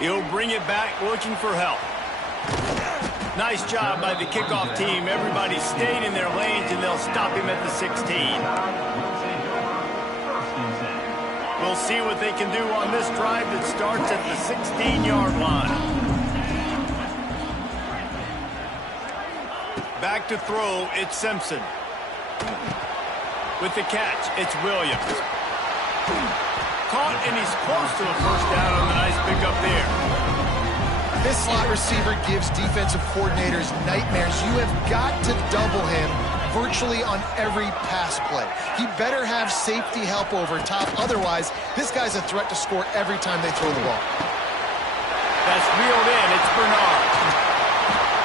He'll bring it back looking for help. Nice job by the kickoff team. Everybody stayed in their lanes, and they'll stop him at the 16. We'll see what they can do on this drive that starts at the 16-yard line. Back to throw, it's Simpson. With the catch, it's Williams. Caught, and he's close to a first down on the nice pickup there. This slot receiver gives defensive coordinators nightmares. You have got to double him virtually on every pass play. He better have safety help over top. Otherwise, this guy's a threat to score every time they throw the ball. That's reeled in. It's Bernard.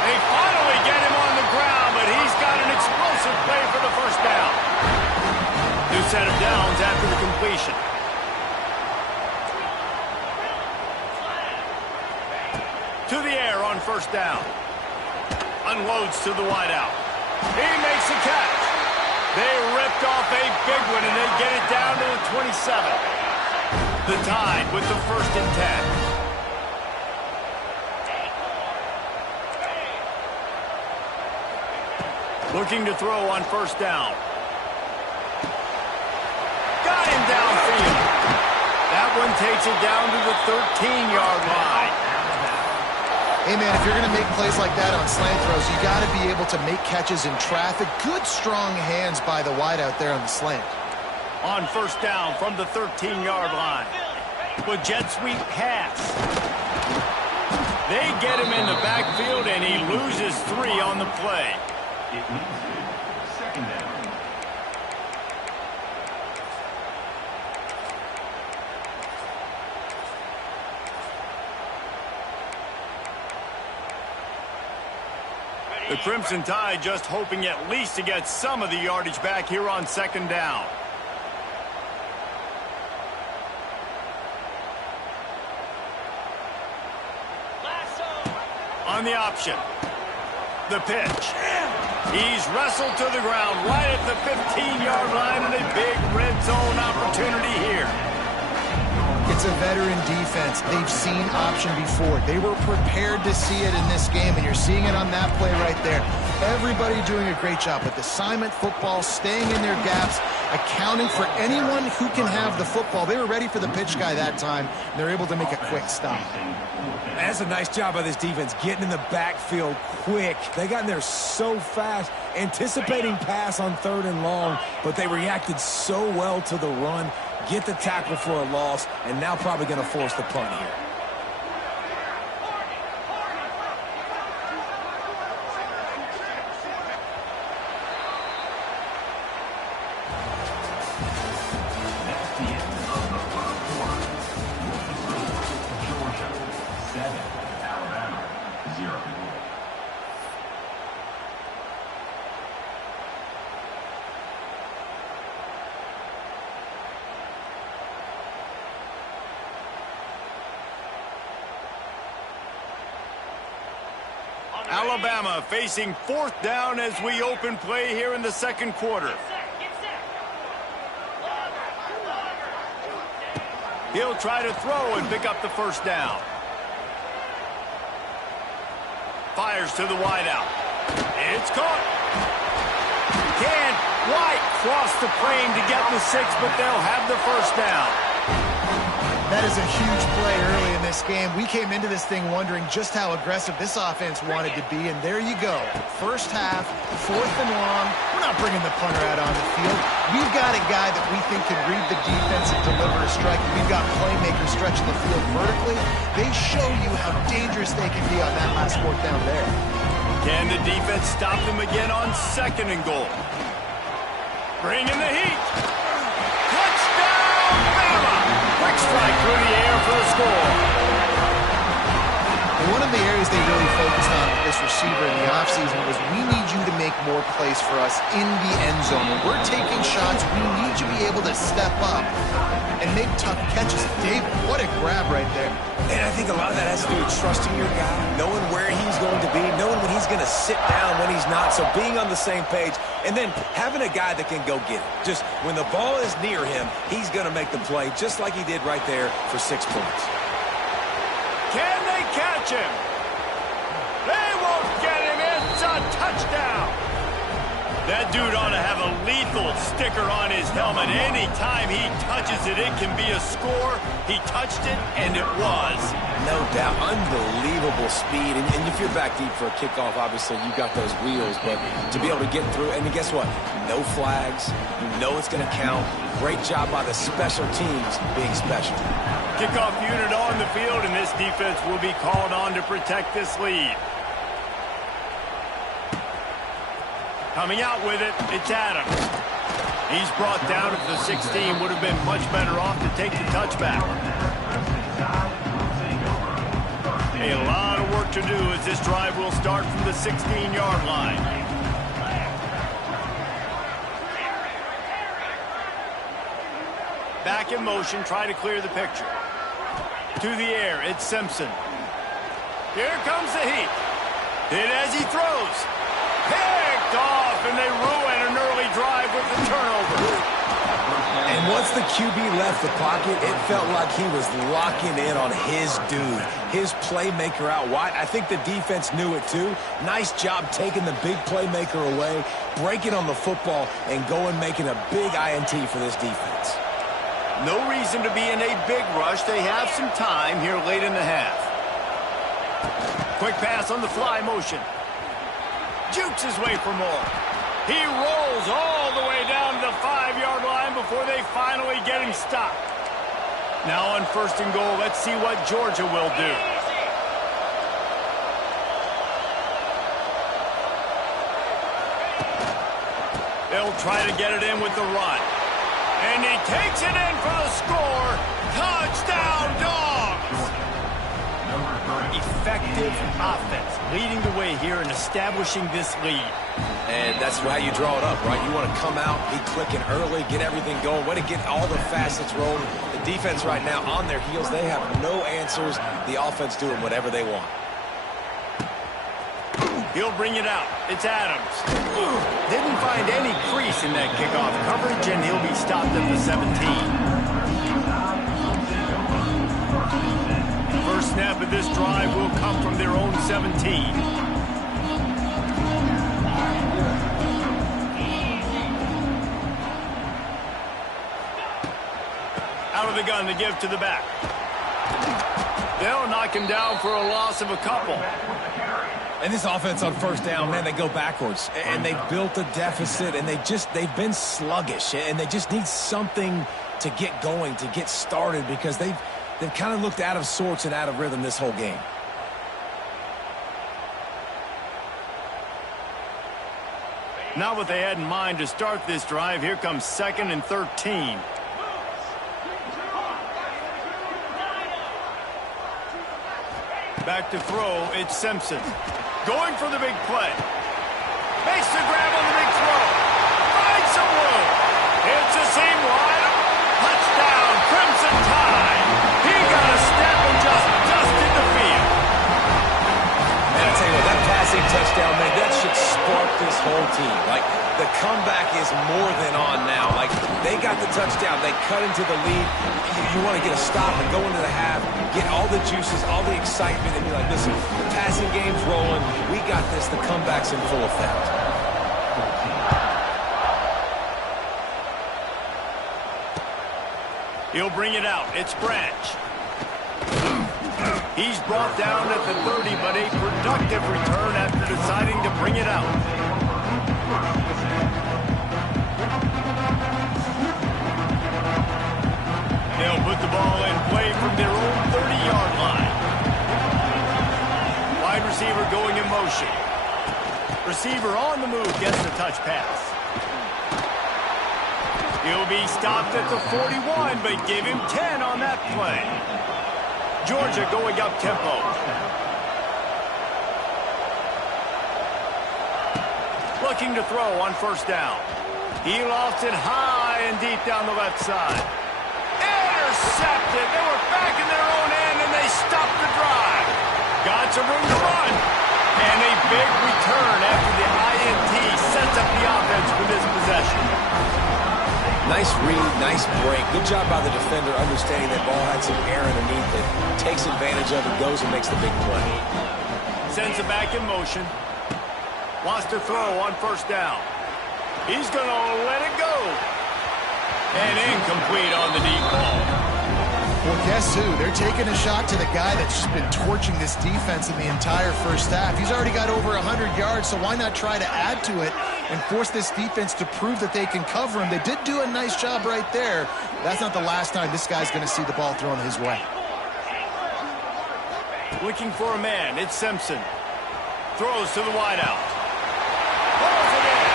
They finally get him on the ground, but he's got an explosive play for the first down. New set of downs after the completion. To the air on first down. Unloads to the wideout. He makes a catch. They ripped off a big one, and they get it down to the 27. The Tide with the 1st and 10. Looking to throw on first down. Got him downfield. That one takes it down to the 13-yard line. Hey, man, if you're going to make plays like that on slant throws, you got to be able to make catches in traffic. Good, strong hands by the wideout there on the slant. On first down from the 13-yard line. With jet sweep pass. They get him in the backfield, and he loses 3 on the play. It means second down. The Crimson Tide just hoping at least to get some of the yardage back here on second down. On the option. The pitch. He's wrestled to the ground right at the 15-yard line, and a big red zone opportunity here. It's a veteran defense. They've seen option before. They were prepared to see it in this game, and you're seeing it on that play right there. Everybody doing a great job with assignment football, staying in their gaps, accounting for anyone who can have the football. They were ready for the pitch guy that time, and they're able to make a quick stop. That's a nice job by this defense, getting in the backfield quick. They got in there so fast, anticipating pass on 3rd and long, but they reacted so well to the run. Get the tackle for a loss, and now probably going to force the punt here. That's the end of the first quarter. Georgia 7, Alabama 0. Alabama facing 4th down as we open play here in the second quarter. He'll try to throw and pick up the first down. Fires to the wideout. It's caught. Can White cross the plane to get the 6, but they'll have the first down. That is a huge play early in this game. We came into this thing wondering just how aggressive this offense wanted to be, and there you go. First half, 4th and long. We're not bringing the punter out on the field. We've got a guy that we think can read the defense and deliver a strike. We've got playmakers stretching the field vertically. They show you how dangerous they can be on that last 4th down there. Can the defense stop them again on 2nd and goal? Bringing the heat. Touchdown, Bama! Quick strike through the air for the score. One of the areas they really focused on with this receiver in the offseason was we need you to make more plays for us in the end zone. When we're taking shots, we need you to be able to step up and make tough catches. David, what a grab right there. And I think a lot of that has to do with trusting your guy, knowing where he's going to be, knowing when he's going to sit down, when he's not. So being on the same page, and then having a guy that can go get it. Just when the ball is near him, he's going to make the play just like he did right there for 6 points. Can touch him. They won't get him. It's a touchdown. That dude ought to have a lethal sticker on his helmet. Anytime he touches it, it can be a score. He touched it, and it was. No doubt. Unbelievable speed. And if you're back deep for a kickoff, obviously you got those wheels. But to be able to get through, and guess what? No flags. You know it's going to count. Great job by the special teams being special. Kickoff unit on the field, and this defense will be called on to protect this lead. Coming out with it, it's Adams. He's brought down at the 16. Would have been much better off to take the touchback. A lot of work to do as this drive will start from the 16-yard line. Back in motion, try to clear the picture. To the air, it's Simpson. Here comes the heat. Hit as he throws. Picked off, and they ruin an early drive with the turnover. And once the QB left the pocket, it felt like he was locking in on his dude, his playmaker out wide. I think the defense knew it too. Nice job taking the big playmaker away, breaking on the football, and going making a big INT for this defense. No reason to be in a big rush. They have some time here late in the half. Quick pass on the fly motion. Jukes his way for more. He rolls all the way down to the 5-yard line before they finally get him stopped. Now on first and goal, let's see what Georgia will do. They'll try to get it in with the run. And he takes it in for the score. Touchdown, Dogs! Effective offense, leading the way here and establishing this lead. And that's how you draw it up, right? You want to come out, be clicking early, get everything going, way to get all the facets rolling. The defense right now on their heels, they have no answers. The offense doing whatever they want. He'll bring it out. It's Adams. Didn't find any crease in that kickoff coverage, and he'll be stopped at the 17. First snap of this drive will come from their own 17. Out of the gun to give to the back. They'll knock him down for a loss of a couple. And this offense on first down, man, they go backwards. And they built a deficit, and they've been sluggish. And they just need something to get going, to get started, because they've kind of looked out of sorts and out of rhythm this whole game. Now what they had in mind to start this drive, here comes 2nd and 13. Back to throw, it's Simpson. Going for the big play. Makes the grab on the big throw. Finds some room. It's a seam wide. Touchdown, Crimson Tide. He got a step and just dusted the field. And I tell you what, that passing touchdown, man, that should spark this whole team. Like, the comeback is more than on now. Like, they got the touchdown. They cut into the lead. You want to get a stop and go into the half, get all the juices, all the excitement, and be like, listen, the passing game's rolling. We got this. The comeback's in full effect. He'll bring it out. It's Branch. He's brought down at the 30, but a productive return after deciding to bring it out. They'll put the ball in play from their own 30-yard line. Wide receiver going in motion. Receiver on the move gets the touch pass. He'll be stopped at the 41, but give him 10 on that play. Georgia going up tempo. Looking to throw on first down. He lofts it high and deep down the left side. Intercepted. They were back in their own end, and they stopped the drive. Got some room to run. And a big return after the INT sets up the offense for this possession. Nice read, nice break. Good job by the defender understanding that ball had some air underneath it. Takes advantage of it, goes and makes the big play. Sends it back in motion. Wants to throw on first down. He's going to let it go. And incomplete on the deep ball. Well, guess who? They're taking a shot to the guy that's just been torching this defense in the entire first half. He's already got over 100 yards, so why not try to add to it and force this defense to prove that they can cover him? They did do a nice job right there. That's not the last time this guy's going to see the ball thrown his way. Looking for a man. It's Simpson. Throws to the wideout. Pulls it in.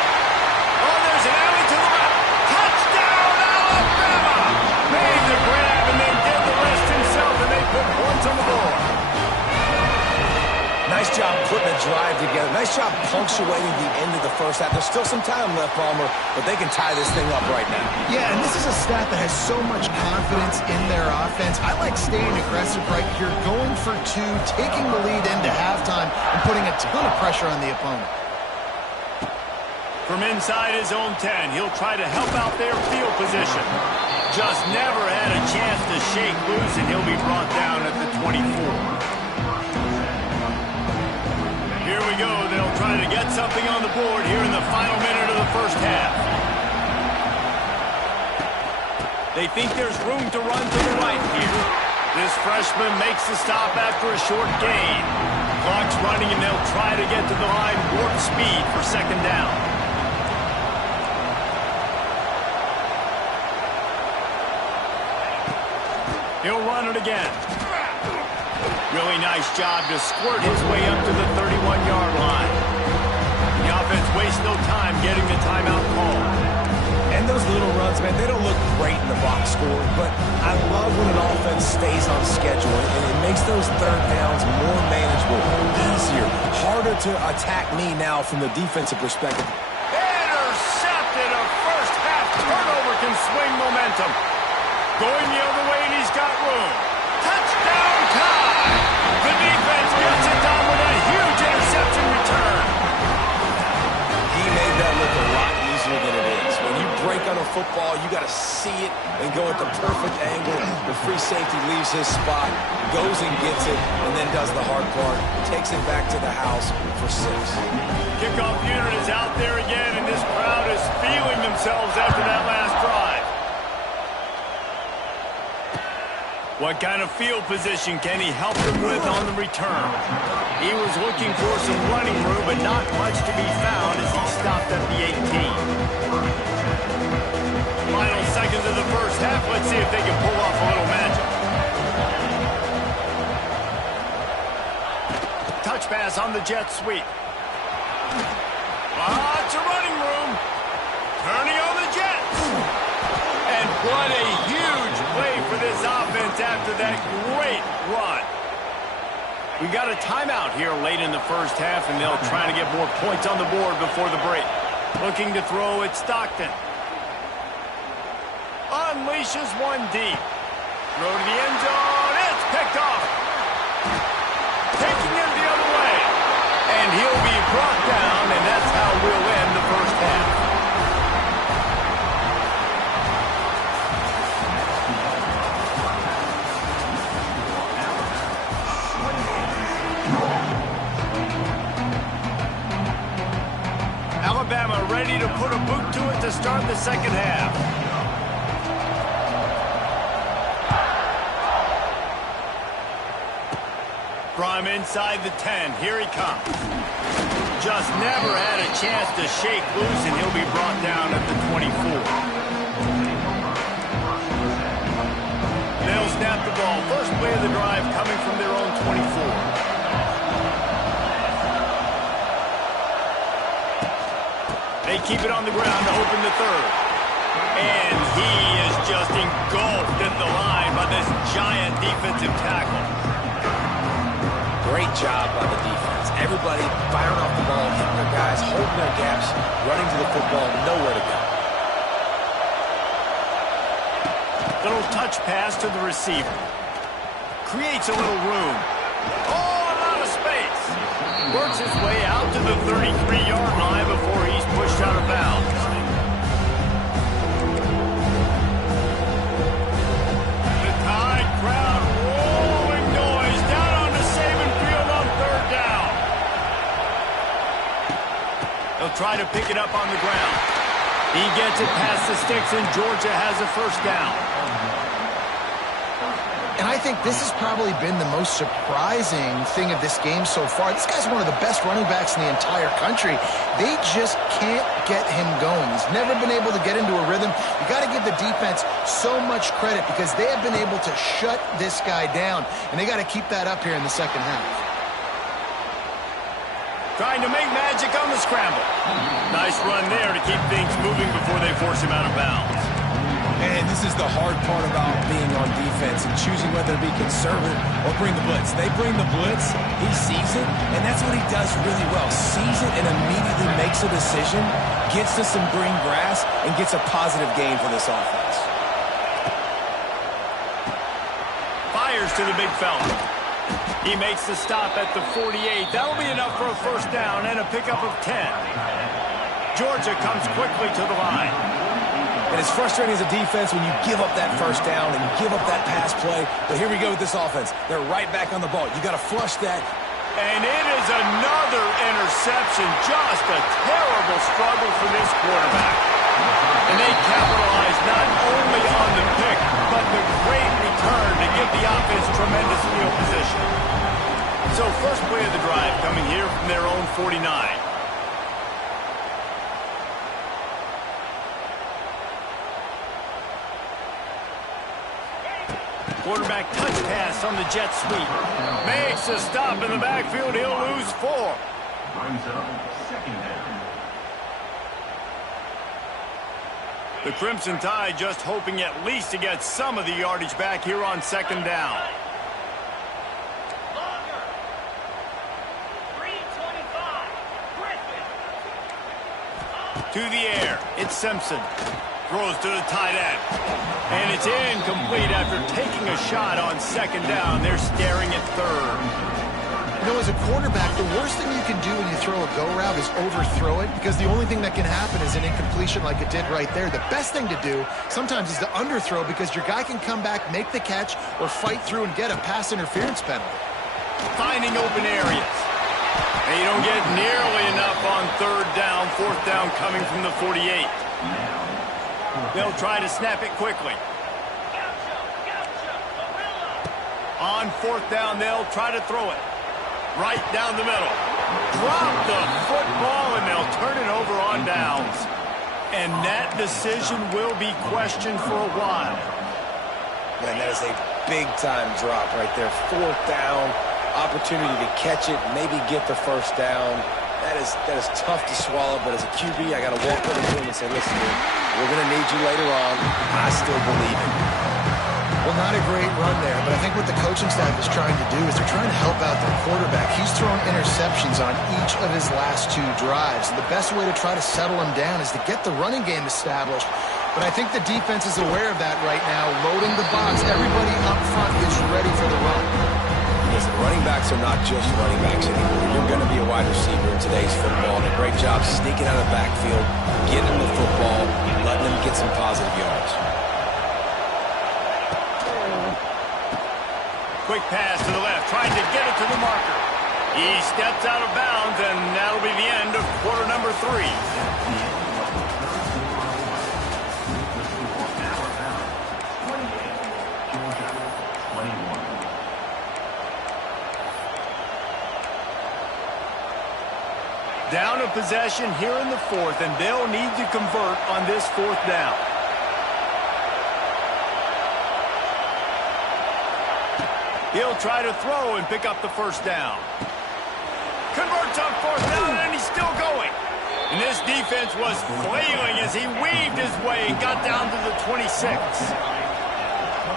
Oh, there's an alley to the left. Touchdown, Alabama! Made the grab and then did the rest himself, and they put points on the board. Nice job putting a drive together. Nice job punctuating the end of the first half. There's still some time left, Palmer, but they can tie this thing up right now. Yeah, and this is a stat that has so much confidence in their offense. I like staying aggressive right here, going for two, taking the lead into halftime, and putting a ton of pressure on the opponent. From inside his own 10, he'll try to help out their field position. Just never had a chance to shake loose, and he'll be brought down at the 24. Here we go. They'll try to get something on the board here in the final minute of the first half. They think there's room to run to the right here. This freshman makes the stop after a short gain. Clock's running, and they'll try to get to the line warp speed for second down. He'll run it again. Really nice job to squirt his way up to the 31-yard line. The offense wastes no time getting the timeout call. And those little runs, man, they don't look great in the box score, but I love when an offense stays on schedule, and it makes those third downs more manageable, easier, harder to attack me now from the defensive perspective. Intercepted. A first-half turnover can swing momentum. Going the other way, and he's got room. Touchdown, Ty! The defense gets it done with a huge interception return. He made that look a lot easier than it is. When you break on a football, you got to see it and go at the perfect angle. The free safety leaves his spot, goes and gets it, and then does the hard part. Takes it back to the house for 6. Kickoff unit is out there again, and this crowd is feeling themselves after that last drive. What kind of field position can he help them with on the return? He was looking for some running room, but not much to be found as he stopped at the 18. Final seconds of the first half. Let's see if they can pull off a little magic. Touch pass on the jet sweep. Lots of running room. Turning on the Jets. And what a huge play for this offense after that great run. We got a timeout here late in the first half, and they'll try to get more points on the board before the break. Looking to throw at Stockton. Unleashes one deep. Throw to the end zone. It's picked off. Taking it the other way. And he'll be brought down, and that's how we'll end the first half. Alabama ready to put a boot to it to start the second half. From inside the 10, here he comes. Just never had a chance to shake loose, and he'll be brought down at the 24. They'll snap the ball. First play of the drive coming from their own 24. They keep it on the ground to open the third. And he is just engulfed at the line by this giant defensive tackle. Great job by the defense. Everybody firing off the ball, hitting their guys, holding their gaps, running to the football, nowhere to go. Little touch pass to the receiver. Creates a little room. Oh, a lot of space. Works his way out to the 33-yard line before he's pushed out of bounds. try to pick it up on the ground. He gets it past the sticks, and Georgia has a first down. And I think this has probably been the most surprising thing of this game so far. This guy's one of the best running backs in the entire country. They just can't get him going. He's never been able to get into a rhythm. You got to give the defense so much credit because they have been able to shut this guy down, and they got to keep that up here in the second half. Trying to make magic on the scramble. Nice run there to keep things moving before they force him out of bounds. And this is the hard part about being on defense and choosing whether to be conservative or bring the blitz. They bring the blitz, he sees it, and that's what he does really well. Sees it and immediately makes a decision, gets to some green grass, and gets a positive gain for this offense. Fires to the big fella. He makes the stop at the 48. That'll be enough for a first down and a pickup of 10. Georgia comes quickly to the line. And it's frustrating as a defense when you give up that first down and give up that pass play. But here we go with this offense. They're right back on the ball. You got to flush that. And it is another interception. Just a terrible struggle for this quarterback. And they capitalize not only on the pick, but the great return to give the offense tremendous field position. So first play of the drive coming here from their own 49. Quarterback touch pass on the jet sweep. Makes a stop in the backfield. He'll lose 4. Brings up second down. The Crimson Tide just hoping at least to get some of the yardage back here on second down. To the air. It's Simpson. Throws to the tight end. And it's incomplete after taking a shot on second down. They're staring at third. You know, as a quarterback, the worst thing you can do when you throw a go route is overthrow it because the only thing that can happen is an incompletion like it did right there. The best thing to do sometimes is to underthrow because your guy can come back, make the catch, or fight through and get a pass interference penalty. Finding open areas. And you don't get nearly enough on third down. Fourth down coming from the 48. They'll try to snap it quickly. On fourth down, they'll try to throw it. Right down the middle. Drop the football, and they'll turn it over on downs. And that decision will be questioned for a while. Man, that is a big-time drop right there. Fourth down, opportunity to catch it, maybe get the first down. That is tough to swallow, but as a QB, I got to walk over to him and say, listen, dude, we're going to need you later on. I still believe it. Well, not a great run there, but I think what the coaching staff is trying to do is they're trying to help out their quarterback. He's thrown interceptions on each of his last 2 drives, and the best way to try to settle him down is to get the running game established. But I think the defense is aware of that right now, loading the box. Everybody up front is ready for the run. Listen, running backs are not just running backs anymore. You're going to be a wide receiver in today's football, and a great job sneaking out of the backfield, getting them the football, letting them get some positive yards. Quick pass to the left, trying to get it to the marker. He steps out of bounds, and that'll be the end of quarter number 3. Down a possession here in the 4th, and they'll need to convert on this 4th down. He'll try to throw and pick up the first down. Converts on 4th down, and he's still going. And this defense was flailing as he weaved his way and got down to the 26.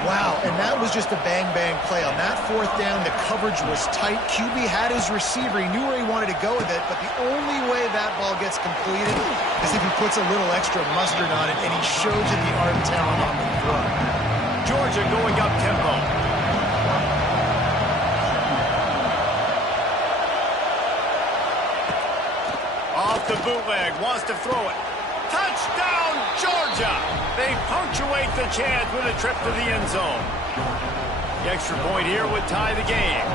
Wow, and that was just a bang-bang play. On that 4th down, the coverage was tight. QB had his receiver. He knew where he wanted to go with it, but the only way that ball gets completed is if he puts a little extra mustard on it, and he shows you the arm talent on the throw. Georgia going up tempo. Off the bootleg, wants to throw it. Touchdown, Georgia! They punctuate the chance with a trip to the end zone. The extra point here would tie the game.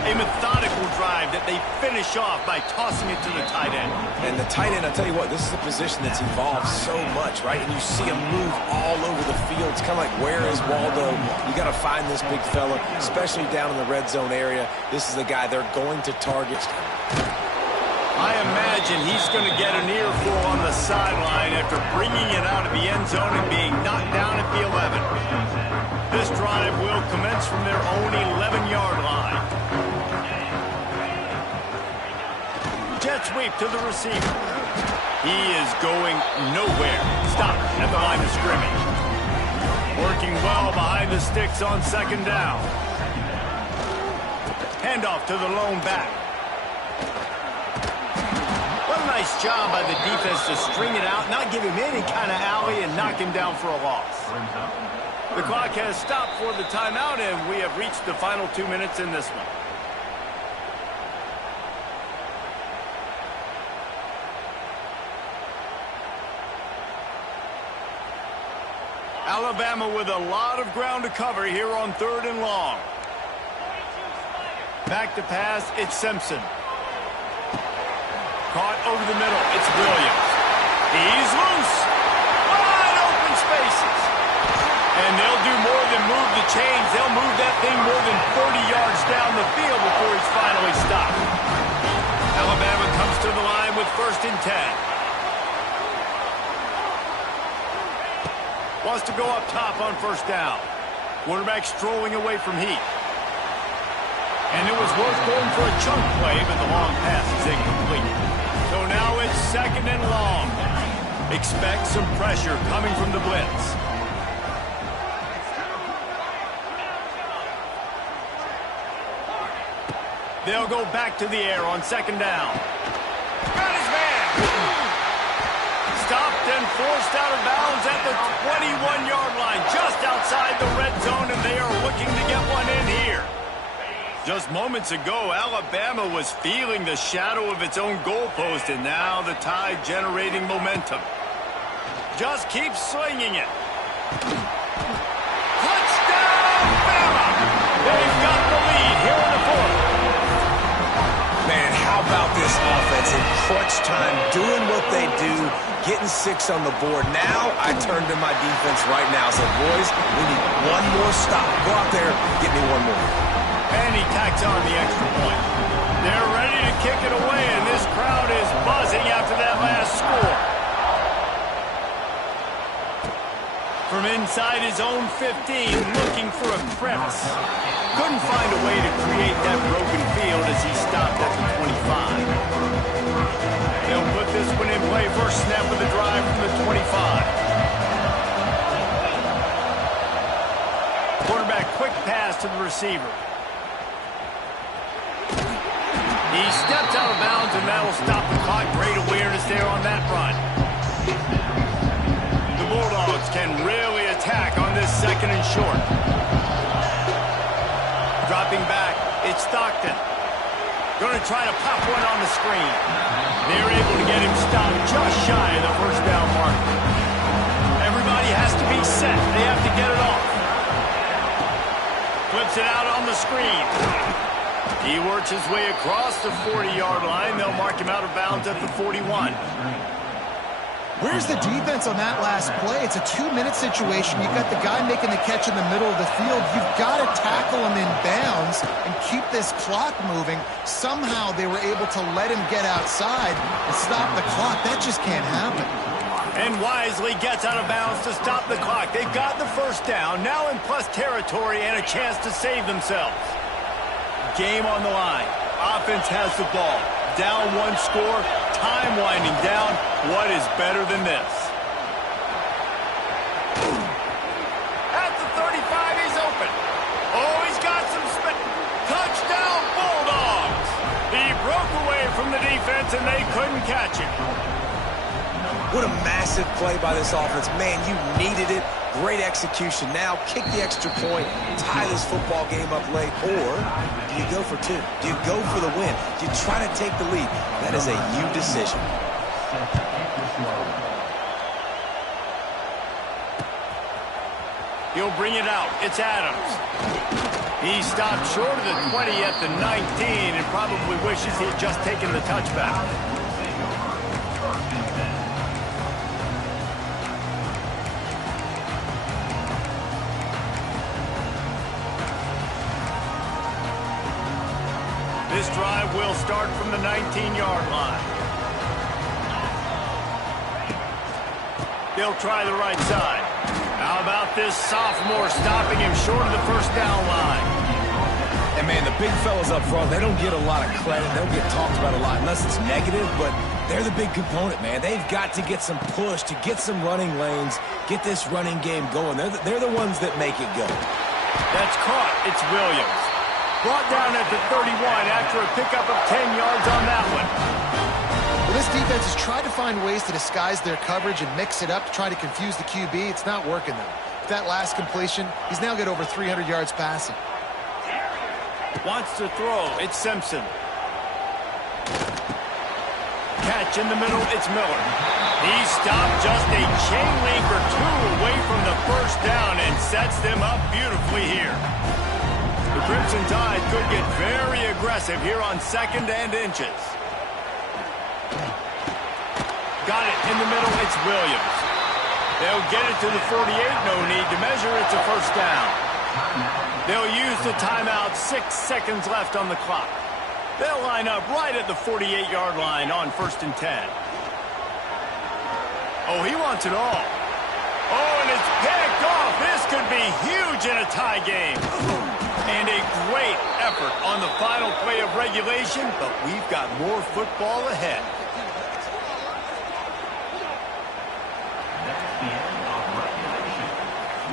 A methodical drive that they finish off by tossing it to the tight end. And the tight end, I'll tell you what, this is a position that's evolved so much, right? And you see him move all over the field. It's kind of like, where is Waldo? You got to find this big fella, especially down in the red zone area. This is the guy they're going to target. I imagine he's going to get an earful on the sideline after bringing it out of the end zone and being knocked down at the 11. This drive will commence from their own 11-yard line. Jet sweep to the receiver. He is going nowhere. Stop at the line of scrimmage. Working well behind the sticks on second down. Handoff to the lone back. What a nice job by the defense to string it out, not give him any kind of alley, and knock him down for a loss. The clock has stopped for the timeout, and we have reached the final 2 minutes in this one. Alabama with a lot of ground to cover here on 3rd and long. Back to pass, it's Simpson. Caught over the middle, it's Williams. He's loose. Wide open spaces. And they'll do more than move the chains. They'll move that thing more than 30 yards down the field before he's finally stopped. Alabama comes to the line with 1st and 10. Wants to go up top on 1st down. Quarterback strolling away from heat. And it was worth going for a chunk play, but the long pass is incomplete. So now it's 2nd and long. Expect some pressure coming from the blitz. They'll go back to the air on 2nd down. Got his man. Stopped and forced out of bounds at the 21-yard line, just outside the red zone, and they are looking to get one in here. Just moments ago, Alabama was feeling the shadow of its own goalpost, and now the Tide generating momentum. Just keep swinging it. Touchdown, Bama! They've got the lead here in the 4th. Man, how about this offense in crunch time, doing what they do, getting 6 on the board. Now I turn to my defense right now. So, boys, we need one more stop. Go out there, get me one more. And he tacks on the extra point. They're ready to kick it away, and this crowd is buzzing after that last score. From inside his own 15, looking for a crevice. Couldn't find a way to create that broken field as he stopped at the 25. They'll put this one in play. First snap of the drive from the 25. Quarterback quick pass to the receiver. He steps out of bounds, and that'll stop the clock. Great awareness there on that run. The Bulldogs can really attack on this 2nd and short. Dropping back, it's Stockton. Going to try to pop one on the screen. They're able to get him stopped just shy of the 1st down mark. Everybody has to be set. They have to get it off. Flips it out on the screen. He works his way across the 40-yard line. They'll mark him out of bounds at the 41. Where's the defense on that last play? It's a 2-minute situation. You've got the guy making the catch in the middle of the field. You've got to tackle him in bounds and keep this clock moving. Somehow they were able to let him get outside and stop the clock. That just can't happen. And wisely gets out of bounds to stop the clock. They've got the 1st down, now in plus territory and a chance to save themselves. Game on the line. Offense has the ball. Down 1 score. Time winding down. What is better than this? At the 35, he's open. Oh, he's got some spin. Touchdown, Bulldogs! He broke away from the defense, and they couldn't catch him. What a massive play by this offense. Man, you needed it. Great execution. Now kick the extra point, tie this football game up late, or do you go for 2? Do you go for the win? Do you try to take the lead? That is a you decision. He'll bring it out. It's Adams. He stopped short of the 20 at the 19 and probably wishes he had just taken the touchback. This drive will start from the 19-yard line. They'll try the right side. How about this sophomore stopping him short of the first down line? And, man, the big fellas up front, they don't get a lot of credit. They don't get talked about a lot unless it's negative, but they're the big component, man. They've got to get some push, to get some running lanes, get this running game going. They're the ones that make it go. That's caught. It's Williams. Brought down at the 31 after a pickup of 10 yards on that one. Well, this defense has tried to find ways to disguise their coverage and mix it up to try to confuse the QB. It's not working, though. With that last completion, he's now got over 300 yards passing. Wants to throw. It's Simpson. Catch in the middle. It's Miller. He stopped just a chain link or two away from the first down and sets them up beautifully here. The Crimson Tide could get very aggressive here on 2nd and inches. Got it in the middle. It's Williams. They'll get it to the 48. No need to measure. It's a first down. They'll use the timeout. 6 seconds left on the clock. They'll line up right at the 48-yard line on 1st and 10. Oh, he wants it all. Oh, and it's picked off. This could be huge in a tie game. And a great effort on the final play of regulation, but we've got more football ahead. That's the end of regulation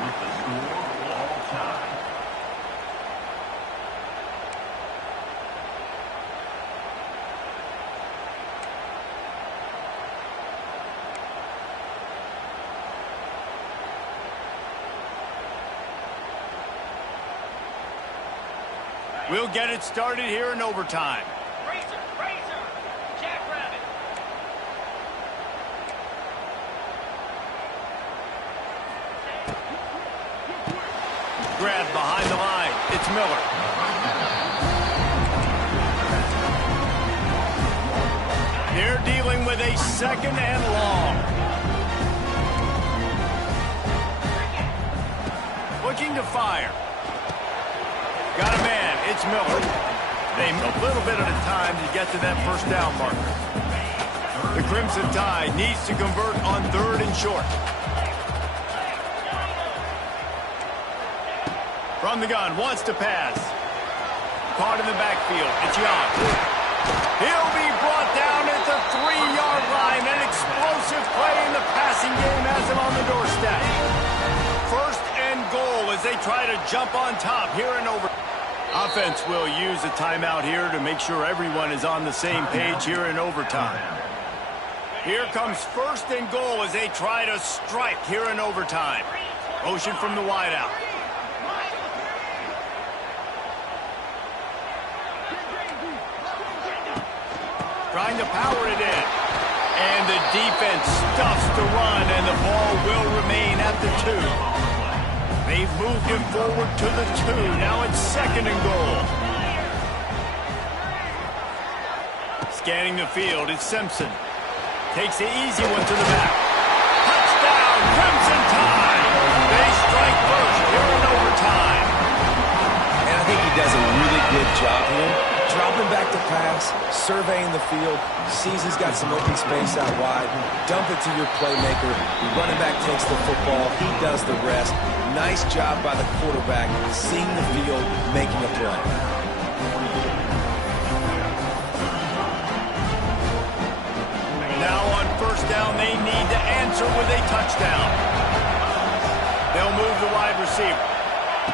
with the score all time. We'll get it started here in overtime. Racer, Jackrabbit. Grab behind the line. It's Miller. They're dealing with a 2nd and long. Looking to fire. Got a man. It's Miller. They a little bit at a time to get to that first down marker. The Crimson Tide needs to convert on 3rd and short. From the gun, wants to pass. Caught in the backfield. It's Young. He'll be brought down at the 3-yard line. An explosive play in the passing game has him on the doorstep. 1st and goal as they try to jump on top here in overtime. Offense will use a timeout here to make sure everyone is on the same page here in overtime. Here comes 1st and goal as they try to strike here in overtime. Motion from the wideout. Trying to power it in. And the defense stuffs the run, and the ball will remain at the 2. They've moved him forward to the 2. Now it's 2nd and goal. Scanning the field, it's Simpson. Takes the easy one to the back. Touchdown, Crimson Tide! They strike first here in overtime. And I think he does a really good job here. Dropping back to pass, surveying the field, sees he's got some open space out wide, dump it to your playmaker. The running back takes the football, he does the rest. Nice job by the quarterback, seeing the field, making a play. Now on 1st down, they need to answer with a touchdown. They'll move the wide receiver.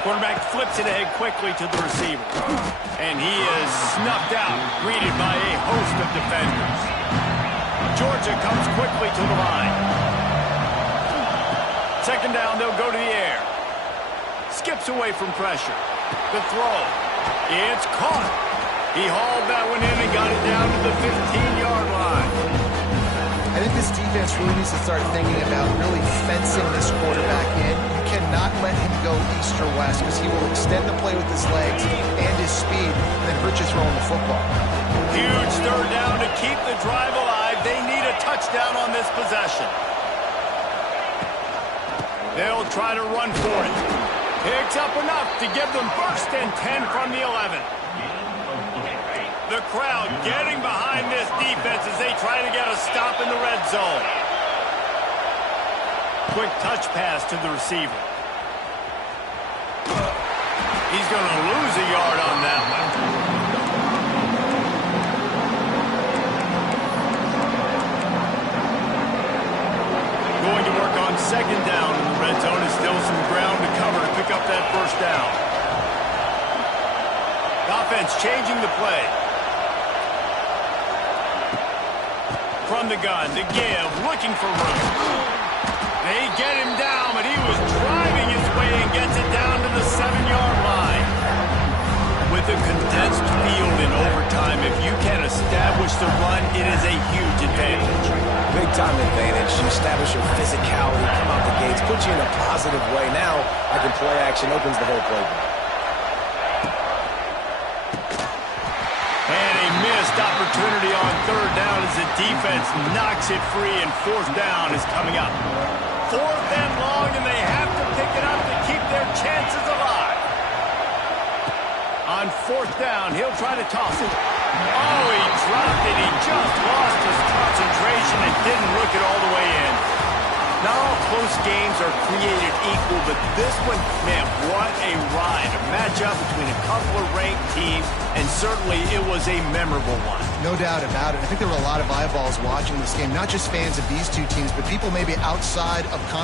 Quarterback flips it ahead quickly to the receiver. And he is snuffed out, greeted by a host of defenders. Georgia comes quickly to the line. 2nd down, they'll go to the air. Skips away from pressure. The throw. It's caught. He hauled that one in and got it down to the 15-yard line. I think this defense really needs to start thinking about really fencing this quarterback in. You cannot let him go east or west, because he will extend the play with his legs and his speed and then hurt you throwing the football. Huge third down to keep the drive alive. They need a touchdown on this possession. They'll try to run for it. Picks up enough to give them 1st and 10 from the 11. The crowd getting behind this defense as they try to get a stop in the red zone. Quick touch pass to the receiver. He's going to lose a yard on that one. Going to work on 2nd down in the red zone. Is still some ground to cover to pick up that 1st down. The offense changing the play. From the gun to give, looking for room. They get him down, but he was driving his way and gets it down to the 7-yard line. With a condensed field in overtime, if you can establish the run, it is a huge advantage. Big-time advantage. You establish your physicality, come out the gates, put you in a positive way. Now, I can play action, opens the whole playbook. And a missed opportunity on 3rd down as the defense knocks it free, and 4th down is coming up. 4th and long, and they have to pick it up to keep their chances alive. On 4th down, he'll try to toss it. Oh, he dropped it. He just lost his concentration and didn't look it all the way in. Not all close games are created equal, but this one, man, what a ride. A matchup between a couple of ranked teams, and certainly it was a memorable one. No doubt about it. I think there were a lot of eyeballs watching this game, not just fans of these two teams, but people maybe outside of conference.